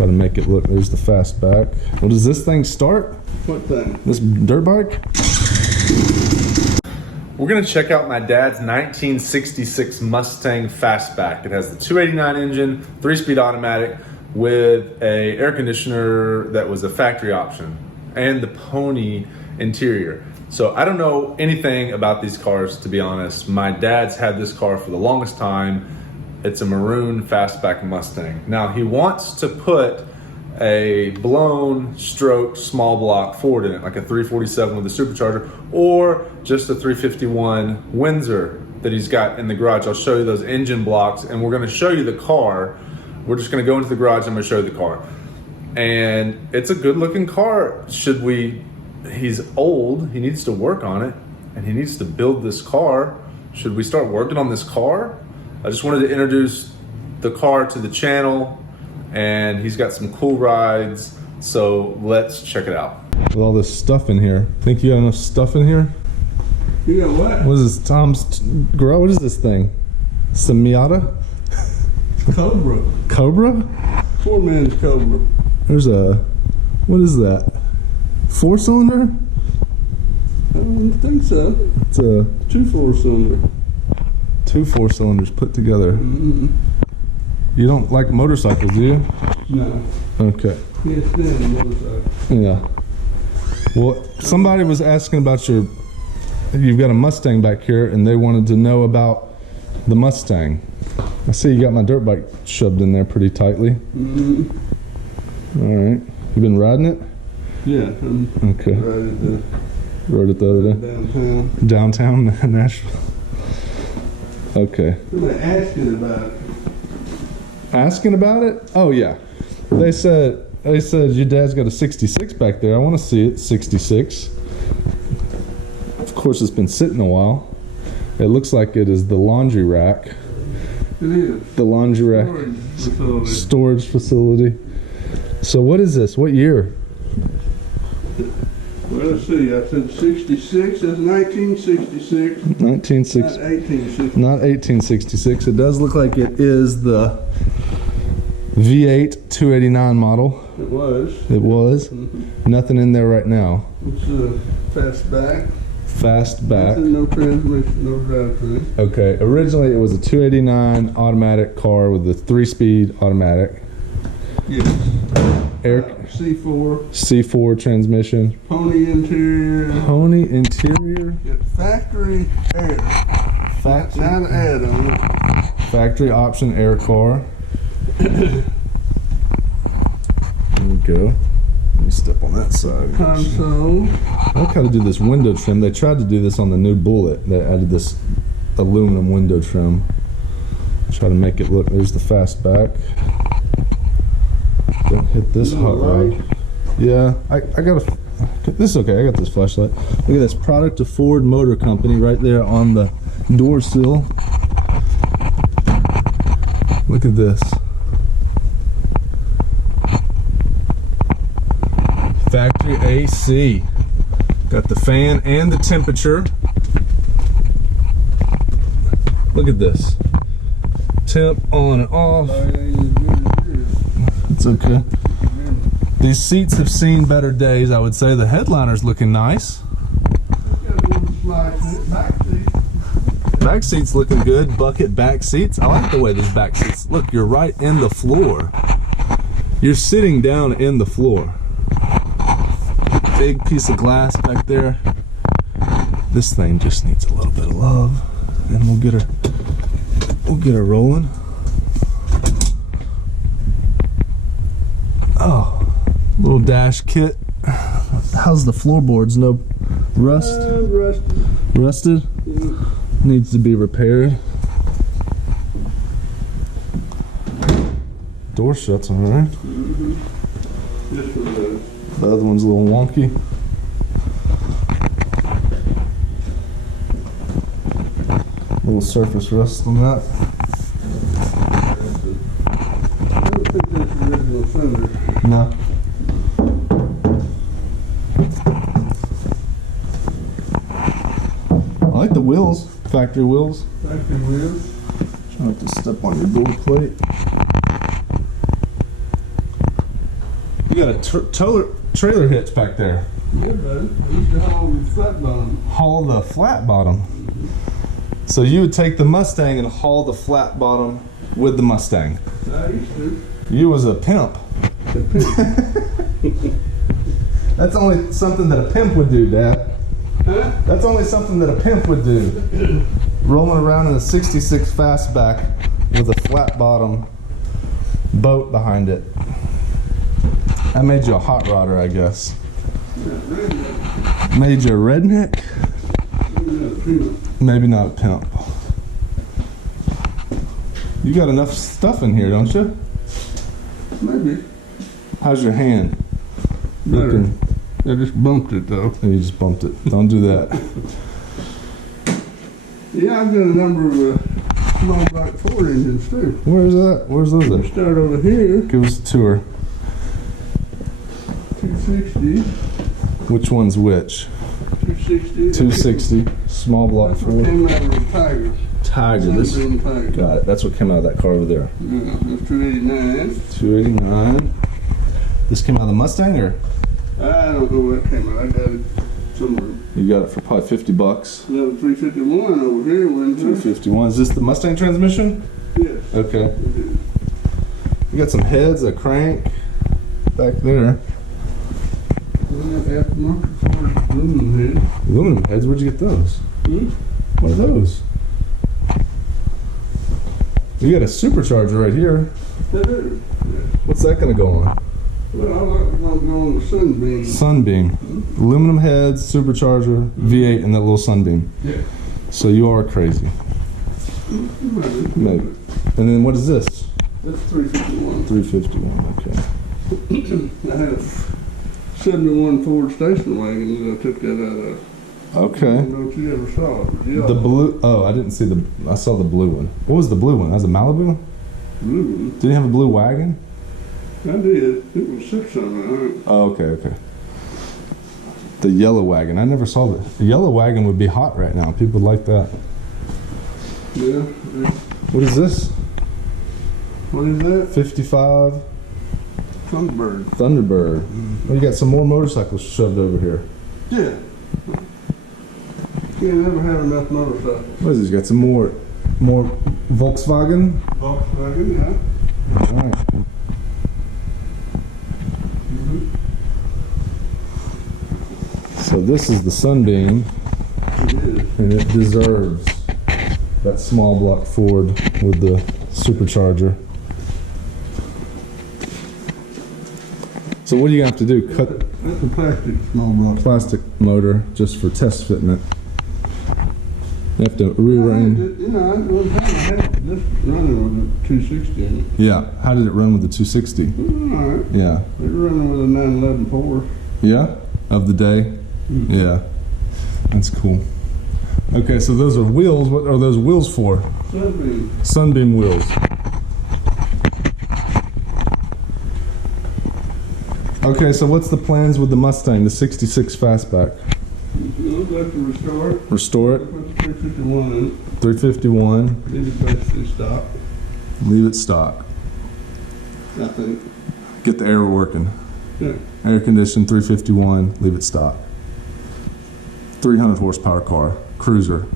Try to make it look, there's the Fastback. Well, does this thing start? What thing? This dirt bike? We're gonna check out my dad's 1966 Mustang Fastback. It has the 289 engine, 3-speed automatic with a air conditioner that was a factory option and the pony interior. So I don't know anything about these cars, to be honest. My dad's had this car for the longest time. It's a maroon Fastback Mustang. Now he wants to put a blown stroke small block Ford in it, like a 347 with a supercharger, or just a 351 Windsor that he's got in the garage. I'll show you those engine blocks, and we're gonna show you the car. We're just gonna go into the garage, I'm gonna show you the car. And it's a good looking car. He's old, he needs to work on it, and he needs to build this car. Should we start working on this car? I just wanted to introduce the car to the channel, and he's got some cool rides, so let's check it out. With all this stuff in here, think you got enough stuff in here? You got what? What is this, Tom's garage? What is this thing? Some Miata? Cobra. Cobra? Poor man's Cobra. There's a, what is that? 4-cylinder? I don't think so. It's a 2 4-cylinder. 2 4-cylinders put together. Mm-hmm. You don't like motorcycles, do you? No. Okay. Can't stand a motorcycle. Yeah. Well, somebody was asking about you've got a Mustang back here, and they wanted to know about the Mustang. I see you got my dirt bike shoved in there pretty tightly. Mm-hmm. All right. You been riding it? Yeah. Okay. Rode it the other day. Downtown. Downtown Nashville. Okay. Somebody asking about it. Asking about it? Oh yeah. They said your dad's got a 66 back there. I want to see it. 66. Of course, it's been sitting a while. It looks like it is the laundry rack. It is. The laundry rack. Storage facility. So what is this? What year? Well, let's see. I said 66. That's 1966. 1960. Not 1866. Not 1866. It does look like it is the V8 289 model. It was. It was. Mm-hmm. Nothing in there right now. It's a Fastback. Fastback. No transmission, no drivetrain. Okay. Originally, it was a 289 automatic car with a 3-speed automatic. Yes. Air C4 transmission. Pony interior. Pony interior. Factory air. Not an add-on. Factory option air car. There we go. Let me step on that side. Console. I like how to do this window trim. They tried to do this on the new Bullet. They added this aluminum window trim. Try to make it look. There's the Fastback. Don't hit this hot rod. Yeah, I got this is okay. I got this flashlight. Look at this, product of Ford Motor Company right there on the door sill. Look at this. Factory AC. Got the fan and the temperature. Look at this. Temp on and off. It's okay. These seats have seen better days, I would say. The headliner's looking nice. Back seats looking good. Bucket back seats. I like the way these back seats look. You're right in the floor. You're sitting down in the floor. Big piece of glass back there. This thing just needs a little bit of love, and we'll get her rolling. Oh, little dash kit. How's the floorboards? No rust? Rusted. Rusted? Yeah. Needs to be repaired. Door shuts all right. Mm-hmm. Just for those. The other one's a little wonky. Little surface rust on that. I don't think that's the original fender. No. I like the wheels. Factory wheels. Factory wheels. Try not to step on your door plate. got a trailer hitch back there. Yeah, buddy. I used to haul the flat bottom. Haul the flat bottom. So you would take the Mustang and haul the flat bottom with the Mustang. I used to. You was a pimp. That's only something that a pimp would do, Dad. Huh? That's only something that a pimp would do. Rolling around in a 66 Fastback with a flat bottom boat behind it. That made you a hot rodder, I guess. Made you a redneck? Maybe not a pimp. You got enough stuff in here, don't you? Maybe. How's your hand? Better. I just bumped it though. You just bumped it. Don't do that. Yeah, I've got a number of small block Ford engines too. Where's that? Where's those We'll at? start over here. Give us a tour. 260. Which one's which? 260. 260. Small block That's what Ford. came out of the Tiger. Tiger. This. Sunbeam Tiger. Got it. That's what came out of that car over there. Yeah, that's 289. 289. This came out of the Mustang, or I don't know where it came out. I got it somewhere. you got it for probably $50? Another 351 over here, Windsor. 351. Is this the Mustang transmission? Yes. Okay. It is. You got some heads, a crank back there. Aftermarket Ford aluminum head. Aluminum heads. Where'd you get those? What are those? You got a supercharger right here. That is. What's that going to go on? Well, I'm going to go on the Sunbeam. Sunbeam. Aluminum heads, supercharger, V8, and that little Sunbeam. Yeah. So you are crazy. Maybe. And then what is this? That's 351. 351. Okay. I had a 71 Ford station wagon that I took that out of. I Okay. don't know if you ever saw it. Yeah. The blue. Oh, I didn't see the. I saw the blue one. What was the blue one? That was a Malibu. Blue one. Did you have a blue wagon? I did. It was 600. Oh, okay, okay. The yellow wagon. I never saw that. The yellow wagon would be hot right now. People would like that. Yeah. What is this? What is that? 55 Thunderbird. Thunderbird. Oh, you got some more motorcycles shoved over here. Yeah. You never have enough motorcycles. What is this? You got some more Volkswagen? Volkswagen, yeah. All right. So this is the Sunbeam, It is. and it deserves that small block Ford with the supercharger. So what are you gonna have to do? Cut That's a plastic small block. plastic motor just for test fitting it. You have to rearrange. You know, one time I had this running with a 260 in it. Yeah. How did it run with the 260? All right. Yeah. It was running with a 911 Ford. Yeah. Of the day. Yeah. That's cool. Okay, so those are wheels. What are those wheels for? Sunbeam. Sunbeam wheels. Okay, so what's the plans with the Mustang, the 66 Fastback? I'd like to restore it. Restore it, Put the 351 in it. 351, Leave it basically stock, leave it stock. I think. Get the air working. Yeah. Air conditioned, 351, leave it stock. 300 horsepower car, cruiser.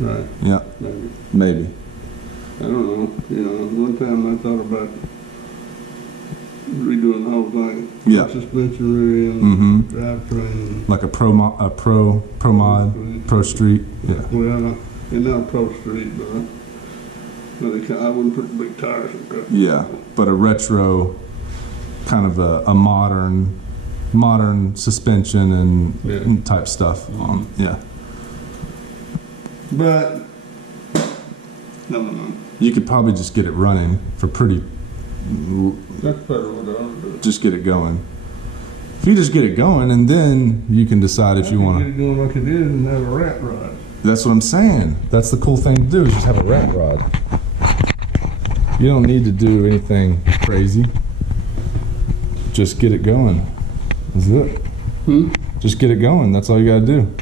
Right. Yeah, Maybe. maybe. I don't know. You know, one time I thought about redoing the whole thing. Yeah. Suspension rear end, Mm-hmm. drivetrain. Like a pro mod, pro street. Yeah. Well, and now Pro Street, but I wouldn't put big tires in it. Yeah, but a retro, kind of a modern suspension and type stuff. Yeah. But, no. You could probably just get it running for pretty. That's better what I would do. Just get it going. If you just get it going, and then you can decide if you want Get it going like it is and have a rat rod. That's what I'm saying. That's the cool thing to do, is just have a rat rod. You don't need to do anything crazy. Just get it going. That's it. Just get it going. That's all you gotta do.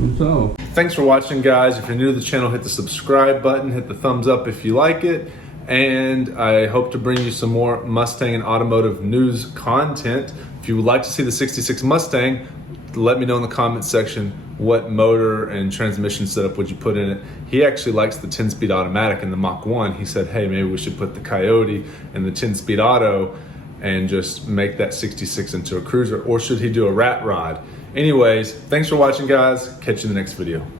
That's all. Thanks for watching, guys. If you're new to the channel, hit the subscribe button, hit the thumbs up if you like it, and I hope to bring you some more Mustang and automotive news content. If you would like to see the 66 Mustang, let me know in the comments section what motor and transmission setup would you put in it. He actually likes the 10-speed automatic in the Mach 1. He said, hey, maybe we should put the Coyote and the 10-speed auto and just make that 66 into a cruiser, or should he do a rat rod? Anyways, thanks for watching, guys. Catch you in the next video.